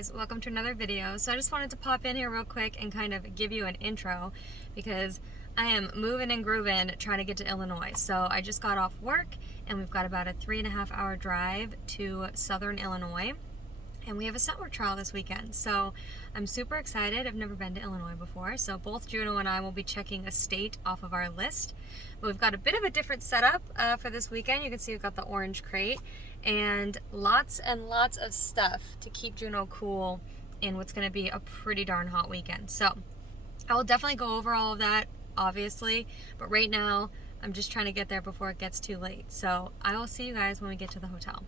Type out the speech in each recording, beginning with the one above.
guys, welcome to another video. So I just wanted to pop in here real quick and kind of give you an intro because I am moving and grooving trying to get to Illinois. So I just got off work and we've got about a 3.5 hour drive to Southern Illinois. And we have a summer trial this weekend. So I'm super excited. I've never been to Illinois before. So both Juneau and I will be checking a state off of our list. But we've got a bit of a different setup for this weekend. You can see we've got the orange crate and lots of stuff to keep Juneau cool in what's going to be a pretty darn hot weekend. So I will definitely go over all of that, obviously. But right now, I'm just trying to get there before it gets too late. So I will see you guys when we get to the hotel.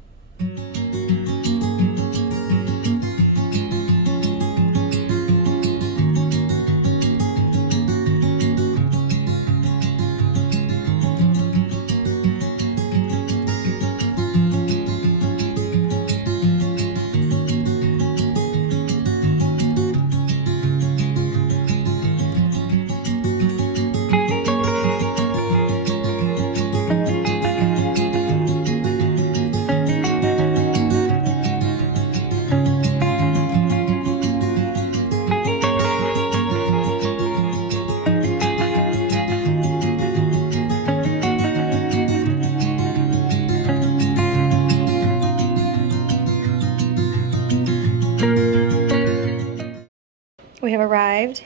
We have arrived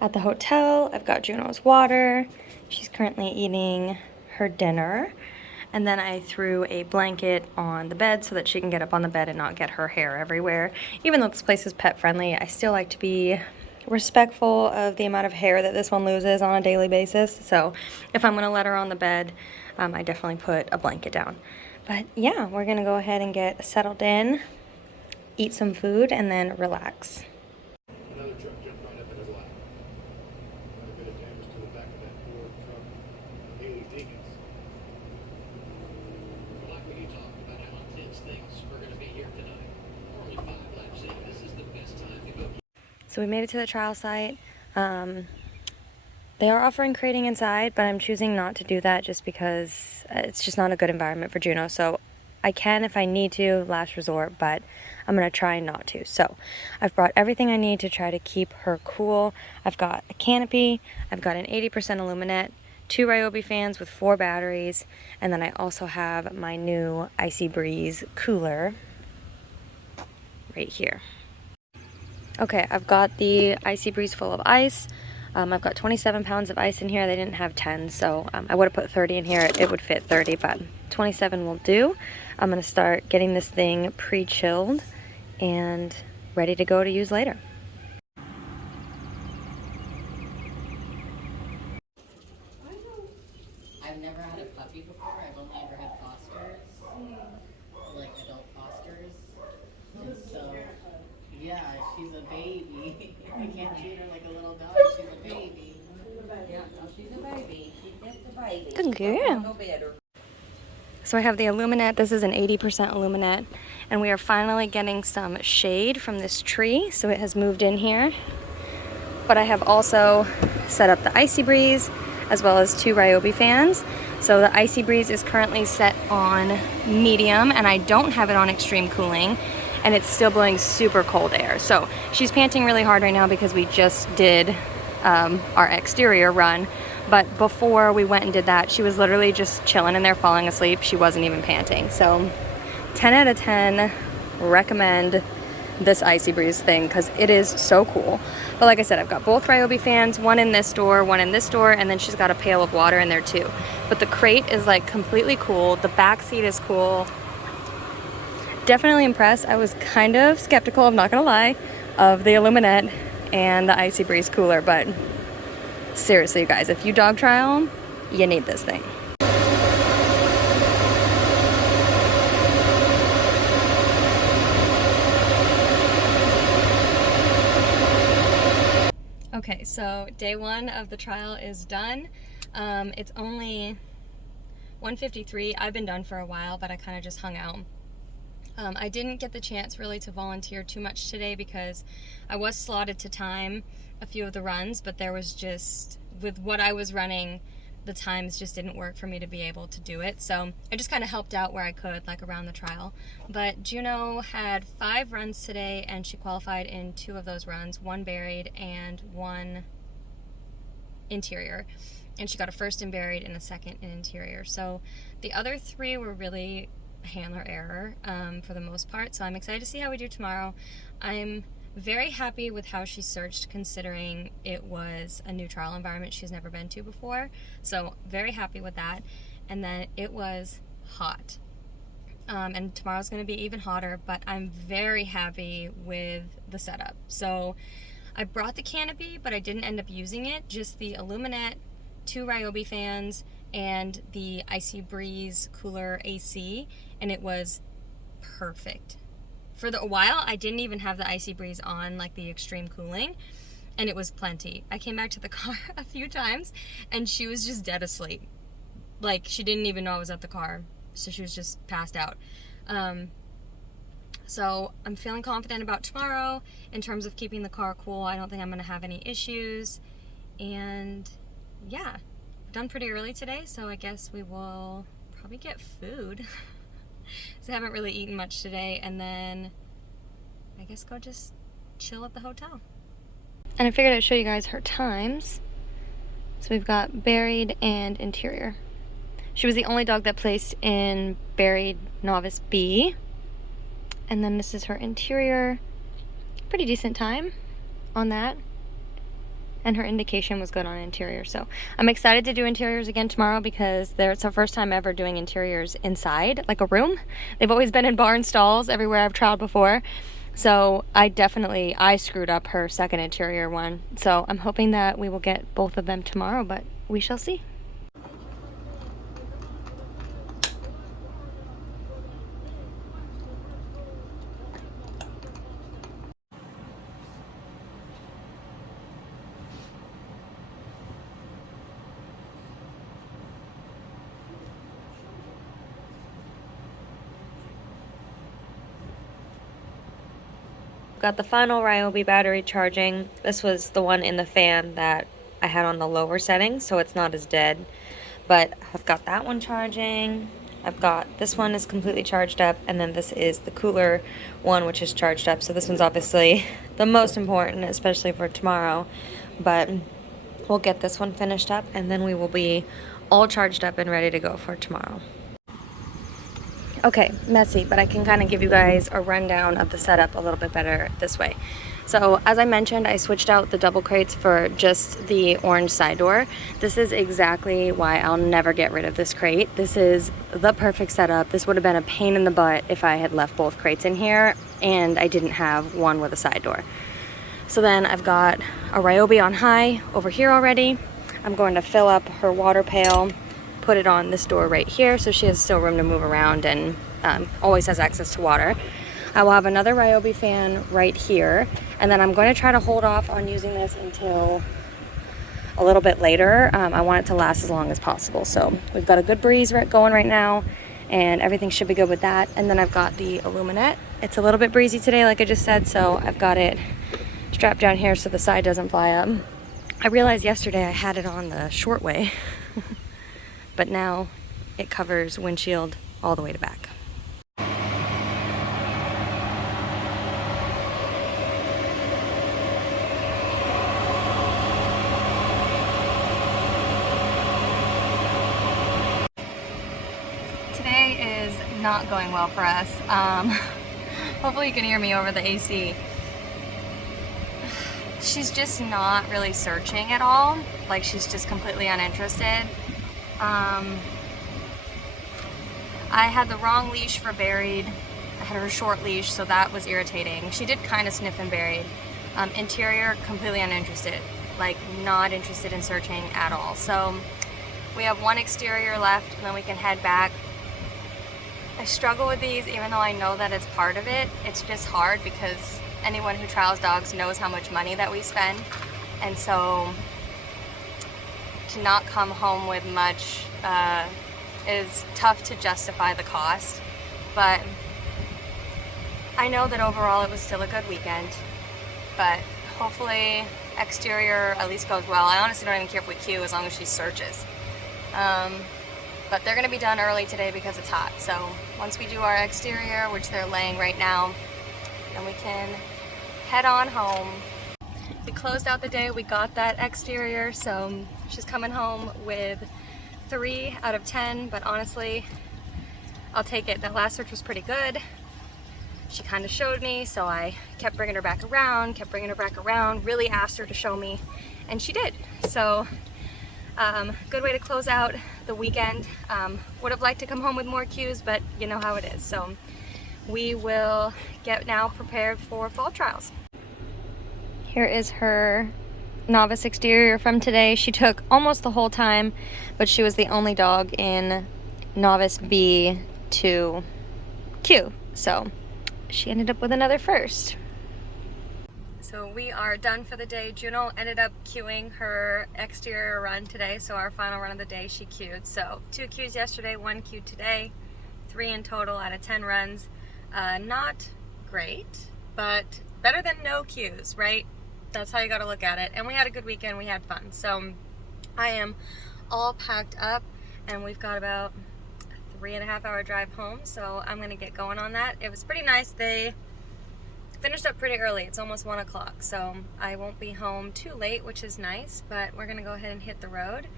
at the hotel. I've got Juneau's water. She's currently eating her dinner. And then I threw a blanket on the bed so that she can get up on the bed and not get her hair everywhere. Even though this place is pet friendly, I still like to be respectful of the amount of hair that this one loses on a daily basis. So if I'm gonna let her on the bed, I definitely put a blanket down. But yeah, we're gonna go ahead and get settled in, eat some food, and then relax. Another truck jumped right up in his lap. Quite a bit of damage to the back of that Ford truck. Haley Diggins. Like when you talked about how intense things are going to be here tonight. Only 5 laps in. This is the best time to go. So we made it to the trial site. They are offering crating inside, but I'm choosing not to do that just because it's just not a good environment for Juneau. So I can if I need to, last resort, but I'm going to try not to. So I've brought everything I need to try to keep her cool. I've got a canopy, I've got an 80% Illuminate, 2 Ryobi fans with 4 batteries, and then I also have my new IcyBreeze cooler right here. Okay, I've got the IcyBreeze full of ice. I've got 27 pounds of ice in here. They didn't have 10, so I would have put 30 in here. It would fit 30, but 27 will do. I'm going to start getting this thing pre-chilled and ready to go to use later. I've never had a puppy before. I've only ever had fosters, like adult fosters. And so, yeah, she's a baby. I can't treat her like a little dog. She's a baby. Yeah, no, she's a baby. She's just a baby. Good girl. No better. So I have the Illuminate. This is an 80% Illuminate, and we are finally getting some shade from this tree, so it has moved in here. But I have also set up the IcyBreeze as well as 2 Ryobi fans. So the IcyBreeze is currently set on medium, and I don't have it on extreme cooling, and it's still blowing super cold air. So she's panting really hard right now because we just did our exterior run. But before we went and did that, she was literally just chilling in there, falling asleep. She wasn't even panting. So 10 out of 10, recommend this IcyBreeze thing because it is so cool. But like I said, I've got both Ryobi fans, one in this door, one in this door, and then she's got a pail of water in there too. But the crate is like completely cool. The back seat is cool. Definitely impressed. I was kind of skeptical, I'm not gonna lie, of the Illuminate and the IcyBreeze cooler, but seriously, you guys, if you dog trial, you need this thing. Okay, so day 1 of the trial is done. It's only 1:53. I've been done for a while, but I kind of just hung out. I didn't get the chance really to volunteer too much today because I was slotted to time a few of the runs, but there was just, with what I was running, the times just didn't work for me to be able to do it. So I just kind of helped out where I could, like around the trial. But Juneau had 5 runs today, and she qualified in 2 of those runs, 1 buried and 1 interior. And she got a first in buried and a second in interior. So the other 3 were really handler error for the most part. So I'm excited to see how we do tomorrow. I'm very happy with how she searched, considering it was a new trial environment she's never been to before. So very happy with that. And then it was hot. And tomorrow's going to be even hotter, but I'm very happy with the setup. So I brought the canopy, but I didn't end up using it. Just the Illuminate, 2 Ryobi fans, and the IcyBreeze cooler AC, and it was perfect. For a while, I didn't even have the IcyBreeze on, like the extreme cooling, and it was plenty. I came back to the car a few times, and she was just dead asleep. Like, she didn't even know I was at the car, so she was just passed out. So I'm feeling confident about tomorrow in terms of keeping the car cool. I don't think I'm going to have any issues. And yeah, done pretty early today, so I guess we will probably get food. So I haven't really eaten much today, and then I guess go just chill at the hotel. And I figured I'd show you guys her times. So we've got buried and interior. She was the only dog that placed in buried Novice B. And then this is her interior. Pretty decent time on that. And her indication was good on interior. So I'm excited to do interiors again tomorrow, because it's our first time ever doing interiors inside, like a room. They've always been in barn stalls everywhere I've trialed before. So I screwed up her second interior one. So I'm hoping that we will get both of them tomorrow, but we shall see. Got the final Ryobi battery charging. This was the one in the fan that I had on the lower setting, so it's not as dead. But I've got that one charging. I've got this one is completely charged up, and then this is the cooler one, which is charged up. So this one's obviously the most important, especially for tomorrow. But we'll get this one finished up, and then we will be all charged up and ready to go for tomorrow. Okay, messy, but I can kind of give you guys a rundown of the setup a little bit better this way. So as I mentioned, I switched out the double crates for just the orange side door. This is exactly why I'll never get rid of this crate. This is the perfect setup. This would have been a pain in the butt if I had left both crates in here and I didn't have one with a side door. So then I've got a Ryobi on high over here already. I'm going to fill up her water pail, put it on this door right here, so she has still room to move around and always has access to water. I will have another Ryobi fan right here, and then I'm going to try to hold off on using this until a little bit later. I want it to last as long as possible. So we've got a good breeze going right now, and everything should be good with that. And then I've got the Illuminate. It's a little bit breezy today, like I just said, so I've got it strapped down here so the side doesn't fly up. I realized yesterday I had it on the short way. But now it covers windshield all the way to back. Today is not going well for us. Hopefully you can hear me over the AC. She's just not really searching at all. Like, she's just completely uninterested. I had the wrong leash for buried. I had her short leash, so that was irritating. She did kind of sniff and buried. Interior, completely uninterested. Like, not interested in searching at all. So we have one exterior left, and then we can head back. I struggle with these, even though I know that it's part of it. It's just hard because anyone who trials dogs knows how much money that we spend. And so to not come home with much is tough to justify the cost, but I know that overall it was still a good weekend. But hopefully exterior at least goes well. I honestly don't even care if we queue as long as she searches. But they're gonna be done early today because it's hot. So once we do our exterior, which they're laying right now, then we can head on home. We closed out the day, we got that exterior, so she's coming home with 3 out of 10, but honestly, I'll take it. That last search was pretty good. She kind of showed me, so I kept bringing her back around, really asked her to show me, and she did. So, good way to close out the weekend. Would have liked to come home with more cues, but you know how it is. So, we will get now prepared for fall trials. Here is her Novice exterior from today. She took almost the whole time, but she was the only dog in Novice B to Q. So she ended up with another first. So we are done for the day. Juneau ended up queuing her exterior run today, so our final run of the day she queued. So 2 cues yesterday, 1 cue today, 3 in total out of 10 runs. Not great, but better than no cues, right? That's how you gotta look at it. And we had a good weekend, we had fun. So I am all packed up and we've got about a 3.5 hour drive home. So I'm gonna get going on that. It was pretty nice. They finished up pretty early. It's almost 1 o'clock. So I won't be home too late, which is nice, but we're gonna go ahead and hit the road.